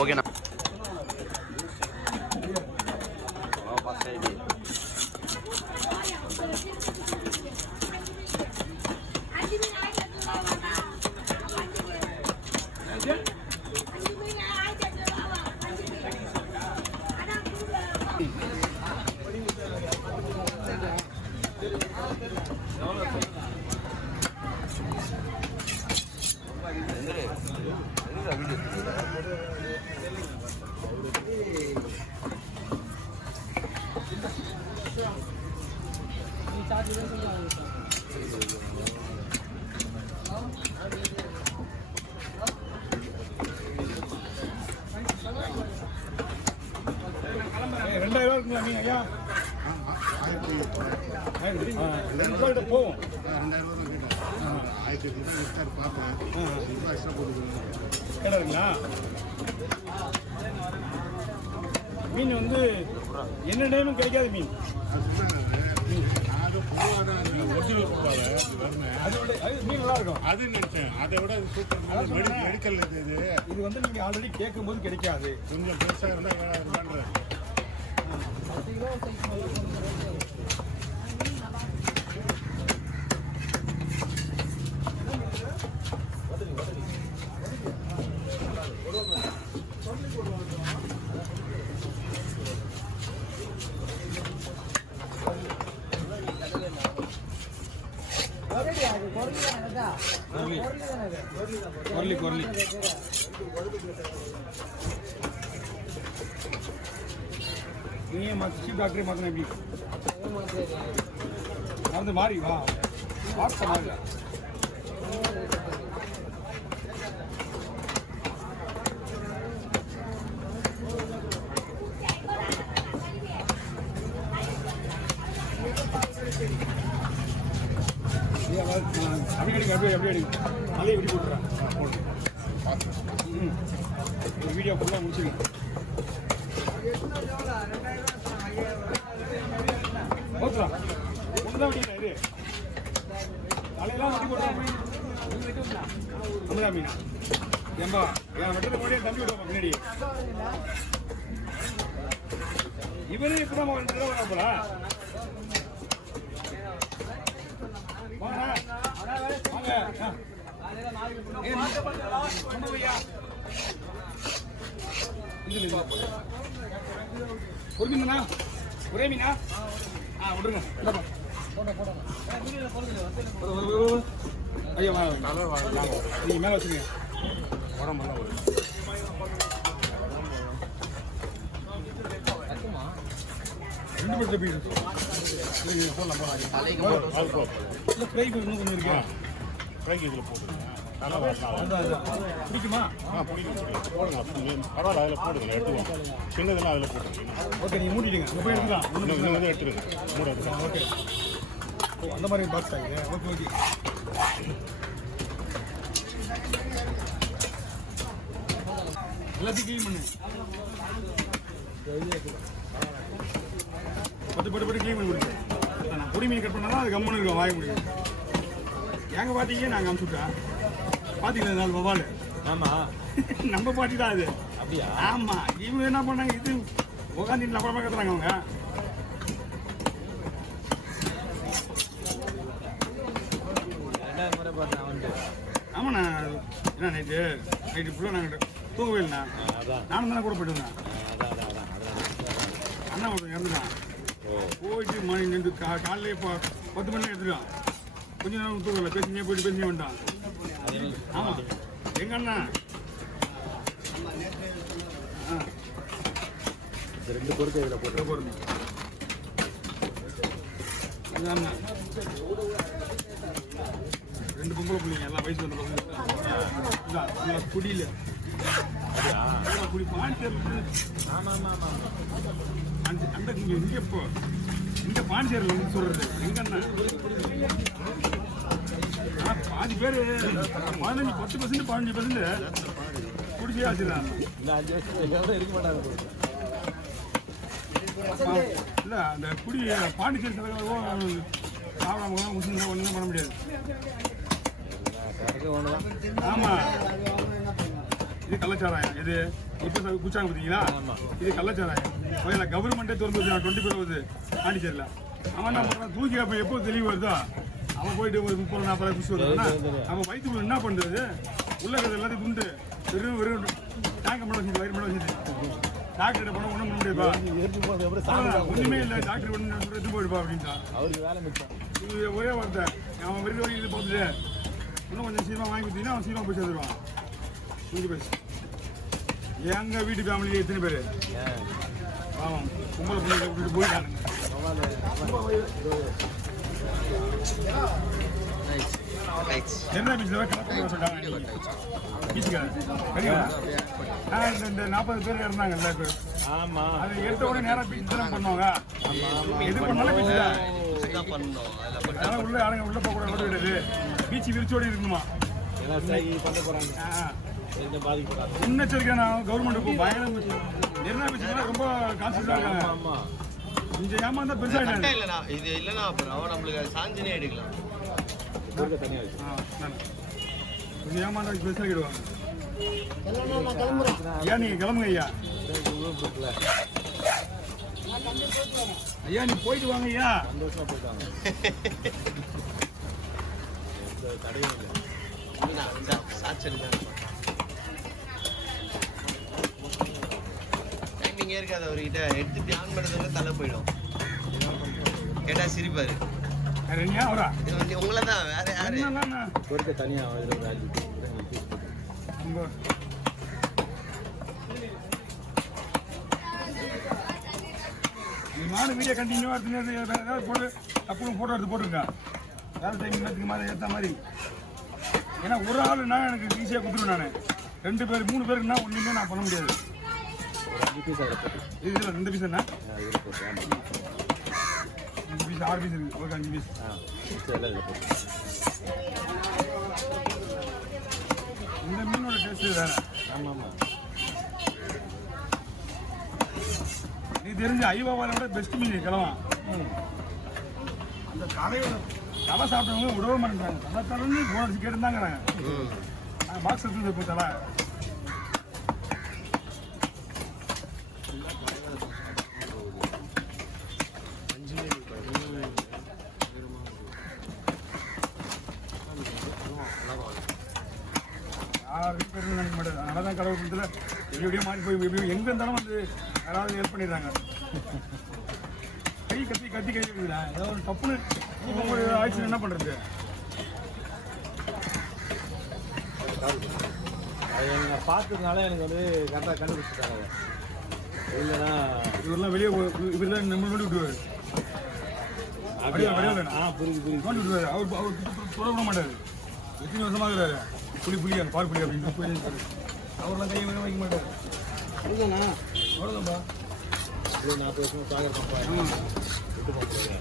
ஓகேண்ணா. ₹2000 இருக்குங்களா நீங்க ஐயா? ₹2000 போவோம். கேட்டாருங்களா? மீன் வந்து என்ன டைமும் கிடைக்காத மீன். மீன் நல்லா இருக்கும். அது நினைச்சேன். அதை விட மெடிக்கல் இது வந்து நீங்க ஆல்ரெடி கேட்கும் போது கிடைக்காது. கொஞ்சம் பெருசாக இருந்தால் கொரலி நீ சீப் டாக்டரே மாத்தினா எப்படி வந்து மாறி வா வாட்ஸ்அப் மாறி அப்படி அடிக்கும் அதையே விட்டு போட்டுறேன். ஒரு வீடியோ ஃபுல்லாக முடிச்சுருக்கேன். போட்டுலாம் ஒன்று தான் வெட்டினா இது தலையெல்லாம் வெட்டி போட்டுறேன். அமிதா மீனா ஏம்பா என் வெட்டுறது முன்னாடியே தம்பி விடுவோம் பின்னாடி. இவரே இப்போ தான் வரப்போல ஒரு மீனா ஒரே மீனா விடுங்க ஐயா நீங்க மேல வச்சுருங்க. உடம்பெல்லாம் ஒரு ரெண்டு பேர் தப்பி போடலாம் இல்லை ஃப்ரை இன்னும் கொஞ்சம் இருக்கா ஃப்ரைக்கு இதில் போட்டுருங்க. பிடிக்குமா? பிடிக்கும் போடுங்க. பரவாயில்ல அதில் போடுங்க எடுத்துவோம். சின்னதெல்லாம் அதில் போட்டுருங்க. ஓகே நீங்கள் மூடிடுங்க. போய் எடுத்துக்கலாம். இன்னும் வந்து எடுத்துருங்க. மூட எடுத்துக்கலாம். ஓகே அந்த மாதிரி பாக்ஸ் ஆகுது. ஓகே ஓகே எல்லாத்தையும் க்ளீன் பண்ணு. பட்டு க்ளீன் பண்ணி கொடுங்க. நான் பொடி மீன் கட் பண்ணாலும் அது கம்மனு இருக்கும். வாய முடியும். எங்கள் பாட்டிக்கே நாங்கள் அனுப்பிச்சுட்டேன். பார்த்தீங்களா நாலு வவால்? ஆமாம் நம்ம பாட்டி தான் அது. அப்படியா? ஆமாம். இவங்க என்ன பண்ணாங்க இது உட்காந்து அப்புறமா கத்துறாங்க அவங்க. ஆமாண்ணா என்ன நைட்டு ஃபுல்லாக நாங்கள் தூங்கவே இல்லைண்ணா. நானும் தானே கூட போயிட்டு வந்தேன். அண்ணா ஒருத்தன் இறந்துட்டான். போயிட்டு மணி நின்று காலையிலே இப்போ 10 மணி எடுத்துட்டான். கொஞ்ச நேரம் தூங்கல பேசினே போயிட்டு பேசினே வந்துட்டான். ஆமாம் எங்க அண்ணா ரெண்டு பொருட்கள் இதில் போட்டு போடுங்க. ரெண்டு பொம்பளை பிள்ளைங்க எல்லாம் வயசு வந்த பசங்க குடியில் குடி பாண்டிச்சேரி. அந்த இங்கே இப்போ இங்கே பாண்டிச்சேரியில் வந்து சொல்கிறது எங்கன்னா பாதி பேர் 10% 15% குடிச்சே வச்சுருக்காங்க. இந்த 5 வருஷம் இருக்க மாட்டாங்க. இல்லை அந்த குடி பாண்டிச்சேரி சாப்பிடாம முஸ்லீம் ஒன்றுமே பண்ண முடியாது. ஆமாம் இது கள்ளச்சாராயம். இது இப்போ குச்சாங்க பார்த்தீங்களா, இது கள்ளச்சாராயம். முதல்ல கவர்மெண்ட்டே திறந்து வச்சு 20 பேர் வருது பாண்டிச்சேரியில். அவன் என்ன பண்ணுறான், தூக்கி அப்போ எப்போ தெளிவு வருதோ அவன் போயிட்டு ஒரு 30-40 பிடிச்சி வருவான்னா அவன் வயிற்றுக்குள்ள என்ன பண்ணுறது, உள்ள இருக்கிறது எல்லாத்தையும் துண்டு வெறும் வெறும் டேங்கை மட்டும் வச்சுட்டு வயிறு மட்டும் வச்சுட்டு டாக்டர்கிட்ட போனால் ஒன்றும் பண்ண முடியாப்பா, ஒன்றுமே இல்லை டாக்டர் ஒன்று எடுத்து போயிடுப்பா அப்படின்ட்டான். அவருக்கு வேலை மிச்சம். இது ஒரே வார்த்தை, அவன் வெறும் வரைக்கும் இது பார்த்துட்டு இன்னும் கொஞ்சம் சீக்கிரமாக வாங்கி கொடுத்தீங்கன்னா அவன் சீக்கிரமாக போய் சேர்ந்துருவான். புரிஞ்சு போயிடுச்சு. எங்கள் வீட்டு ஃபேமிலி எத்தனை பேர் ஆமாம் கும்பலை பிள்ளைகளை விட்டுட்டு போயிட்டானுங்க. என்ன பீச்சில் கலெக்டர் சொல்லிட்டாங்க இந்த 40 பேர் இருந்தாங்க எல்லா பேரும். ஆமாம் அது எடுத்த உடனே நேராக பீச் தான் பண்ணுவாங்க. எது பண்ணாலும் பீச் தான் அதனால் உள்ள ஆளுங்க உள்ளே போக கூட விடுறது. பீச்சு விரிச்சோடி இருக்கணுமா முன்னெச்சரிக்கை. நான் கவர்மெண்ட் பயணம் மெரினா பீச்சுக்கு ரொம்ப கான்செப்டாக இருக்காங்க. இந்த ஏமாந்தா பெருசாக இது இல்லைன்னா அப்புறம் நம்மளுக்கு சாஞ்சினே எடுக்கலாம். ஏமாந்தா பெருசாகிடுவாங்க. ஐயா நீங்க கிளம்புங்க ஐயா. ஐயா நீ போயிட்டு வாங்க ஐயா. டைமிங்கே இருக்காது அவர்கிட்ட. எடுத்துட்டு ஆன் பண்ணுறதுல தலை போயிடும். கேட்டா சிரிப்பாரு. உங்களை தான் வேற யாரு தனியா நானும் வீடியோ கண்டினியூவா ஏதாவது போட்டு அப்புறம் போட்டோ எடுத்து போட்டுருக்கேன். வேலை டைம் நேரத்துக்கு மாதிரி ஏற்ற மாதிரி. ஏன்னா ஒரு ஆளுன்னா எனக்கு ஈஸியாக கொடுத்துருவேன். நான் 2 பேர் 3 பேருக்குன்னா ஒன்றுமே நான் பண்ண முடியாது. இதில் 2 பீஸ் என்ன 5 பீஸ் 6 பீஸ் இருக்குது. ஒரு 5 பீஸ் இந்த மீனோட டேஸ்ட்டு வேறு. ஆமாம் நீ தெரிஞ்ச ஐவாவால விட பெஸ்ட் மீன் கிளவான். அந்த தலை சாப்பிட்டவங்க விடவே மாட்டேங்கிறாங்க. தலை தலைன்னு போனடிச்சு கேட்டுருந்தாங்கிறாங்க. பாக்ஸ் எடுத்து இப்போ தலை யாரும் பேர் நினைக்க மாட்டேன். அதனால தான் கடவுள் கொடுத்துல எப்படியோ மாறி போய் எப்படியோ எங்கே இருந்தாலும் வந்து யாராவது ஹெல்ப் பண்ணிடுறாங்க. கை கத்தி கத்தி கை இருக்குதுல ஏதோ ஒரு தப்புன்னு ஒரு ஆக்சிடென்ட் என்ன பண்ணுறது. அது எனக்கு பார்த்ததுனால எனக்கு வந்து கரெக்டாக கண்டுபிடிச்சிட்டாங்க. இல்லைன்னா இவரெல்லாம் வெளியே இவரெல்லாம் நம்ம நோண்டி விட்டுவார். அப்படியே புரியுது நோண்டி விட்டுவார். அவர் சொல்ல விட மாட்டார். எத்தனை வருஷமாக இருக்கிறாரு. புளி அந்த பால் புளி அப்படின்னு அவரெல்லாம் கையை வைக்க மாட்டார். அவ்வளோதான்ப்பா 40 வருஷமாக சாகர் விட்டு பார்க்குறாங்க.